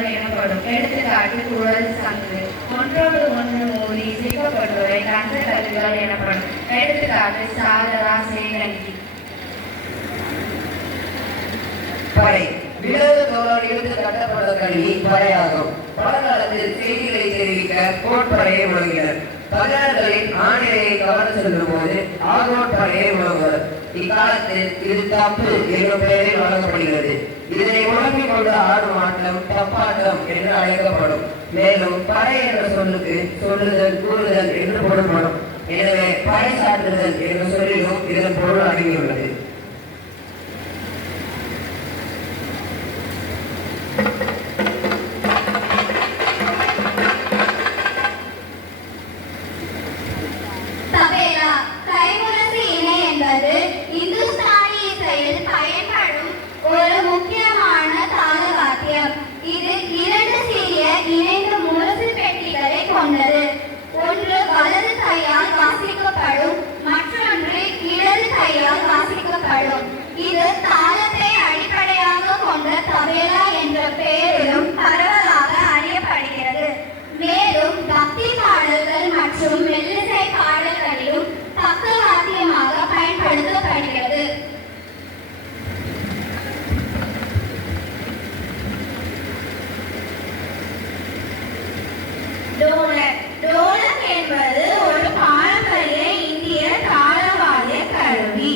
கருவிகள் எனப்படும். எடுத்துக்காட்டு குழல், சங்கு. ஒன்றோடு ஒன்று மோதி இசைக்கப்படுவதை கந்த கருவிகள் எனப்படும். எடுத்துக்காட்டு சாதரா, சேகங்கி. படை விலங்கு தோளால் இழுத்து கட்டப்பட்ட கருவி படையாகும். பழங்காலத்தில் செய்திகளை தெரிவிக்க கோட்படையை உலகினர். தமிழர்களின் ஆணையை கவர்ந்து செல்லும் போது ஆகோட்படையை உலகுவர். இக்காலத்தில் இது தப்பு என்னும் பெயரில் வழங்கப்படுகிறது. இதனை உலகில் கொண்டு ஆடும் ஆட்டம் தப்பாட்டம் என்று அழைக்கப்படும். மேலும் படை என்ற சொல்லுக்கு சொல்லுதல், கூறுதல் என்று பொருள்படும். எனவே படை சாற்றுதல் என்ற சொல்லிலும் இதன் பொருள் அடங்கியுள்ளது. ஒன்று வலது கையால் வாசிக்கப்படும், மற்றொன்று இடது கையால் வாசிக்கப்படும். இது தாளத்தை அடிப்படையாக கொண்ட தபேலா என்ற பெயரிலும் பரவலாக அறியப்படுகிறது. மேலும் பக்தி பாடல்கள் மற்றும் மெல்லிசை பாடல்களிலும் பக்கவாத்தியமாக பயன்படுத்தப்படுகிறது. டோலக் என்பது ஒரு பாரம்பரிய இந்திய தாளவாத்திய கருவி.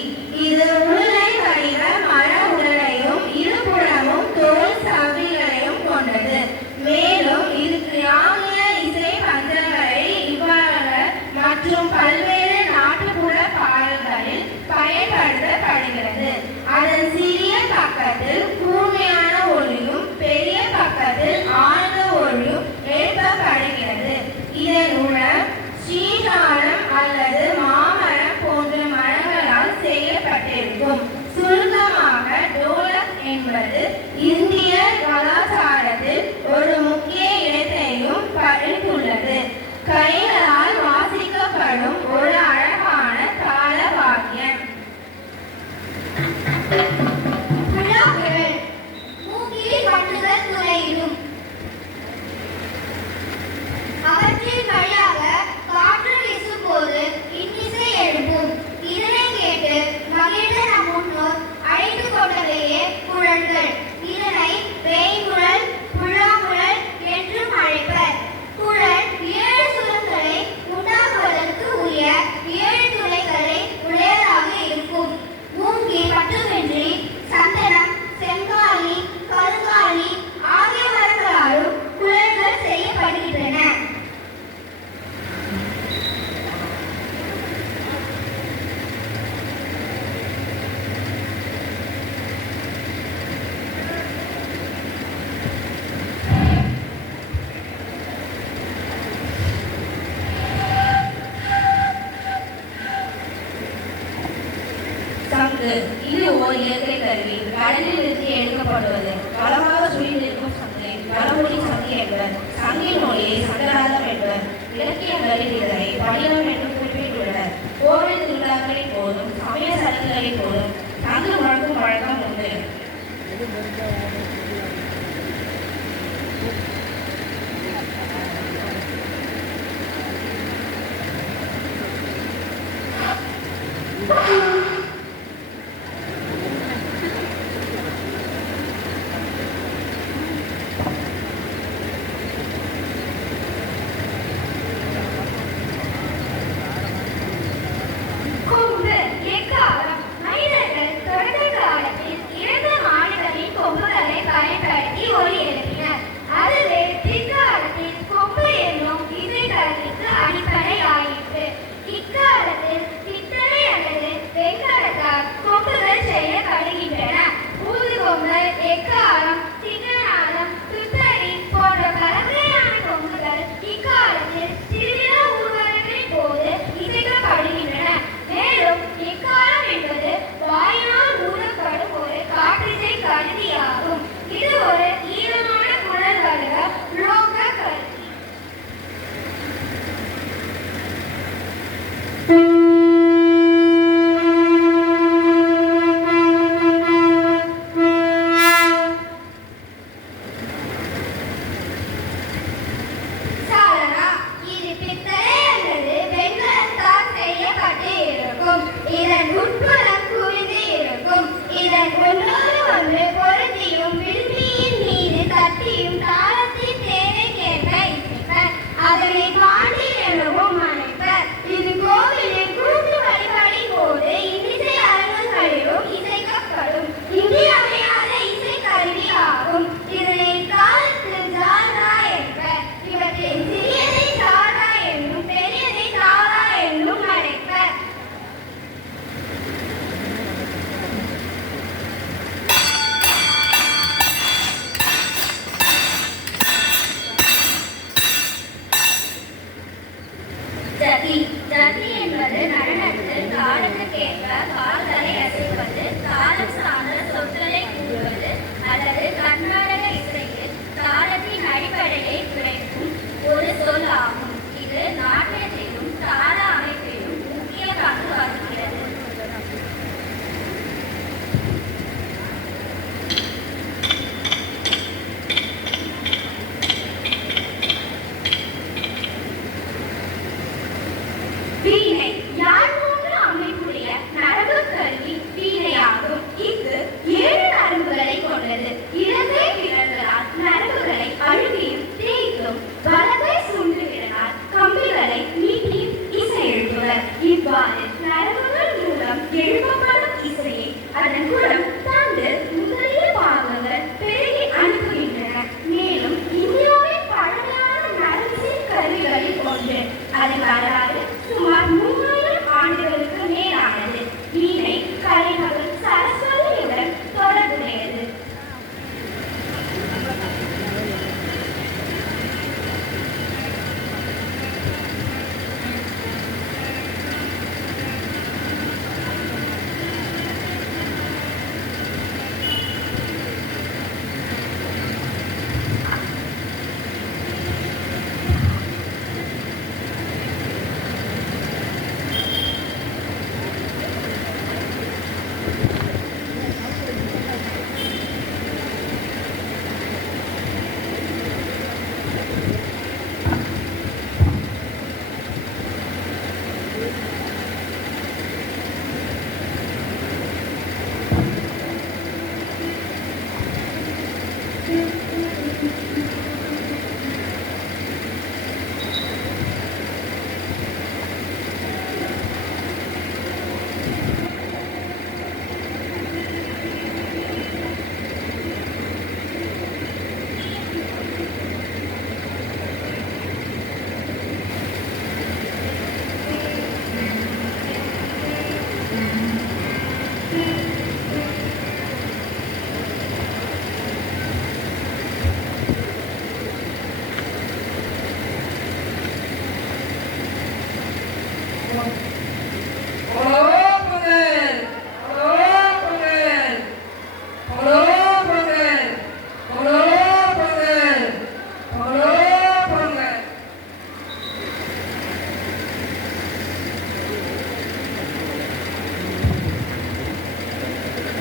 இது உருளை வடிவ மர உடலையும் இருபுறமும் தோல் சவிகளையும் கொண்டது. மேலும் இது கிராமிய இசை பந்தங்களை இவ்வாறு மற்றும் பல்வேறு நாட்டுப்புற பாடல்களில் பயன்படுத்தப்படுகிறது. அதன் சிறிய பக்கத்தில் கூர்மையான ஒளியும் பெரிய பக்கத்தில் ஆழ்ந்த ஒளியும் எழுப்பப்படுகிறது. இதனுடன் ஸ்ரீகாரம் அல்லது மாமரம் போன்ற மரங்களால் செய்யப்பட்டிருக்கும். சுருக்கமாக டோலக் என்பது இந்திய கலாச்சாரத்தில் ஒரு முக்கிய இடத்தையும் பறித்துள்ளது. கைகளால் வாசிக்கப்படும் ஒரு அழகான தாள வாத்தியம். மூக்கில் பட்டுகள் துளையிடும். அவற்றின் வழியாக காற்று வீசும் போது இன்னிசை எழுப்பும். இதனை கேட்டு மகிழ்ந்த நம் முன்னோர் அழைத்து கொண்டவையே குழல்கள். இதனை வேய்குழல், புல்லாங்குழல் என்றும் அழைப்பர். குழல் 7 சுரங்களை உண்டாக்குவதற்கு உரிய 7 துளைகளை உடையதாக இருக்கும். மூங்கி மட்டுமின்றி சந்தனம், செங்காலி, கருங்காலி ஆகிய மரங்களாலும் குழல்கள் செய்யப்படுகின்றன. இது ஓர் இயற்கை கருவி. கடலில் இருந்து எடுக்கப்படுவது. களமாக சுழிந்திருக்கும் சங்கை களமொழி சங்கி என்பர். சங்கின் மொழியை சங்கராதம் என்பர். இலக்கியங்களில் இதனை படிவம் என்று குறிப்பிட்டுள்ளனர். கோவில் திருவிழாக்களின் போதும் சமய சடங்குகளின் போதும் சங்கு முழங்கும் வழக்கம் உண்டு. இக்காலத்தில் பித்தளை அல்லது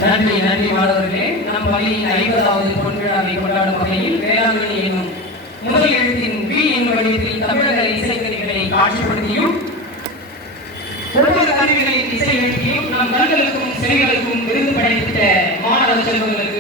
நன்றி நன்றி மாணவர்களே. நம் பள்ளியின் 50வது பொன்விழாவை கொண்டாடும் வகையில் வேளாங்கண்ணி என்னும் முதல் எழுத்தின் வி என் வடிவத்தில் தமிழக இசைக்கருவிகளை காட்சிப்படுத்தியும் ஒவ்வொரு கருவிகளின் இசை எழுப்பியும் நம் கண்களுக்கும் செவிகளுக்கும் விருது படைத்த மாணவ செல்வங்களுக்கு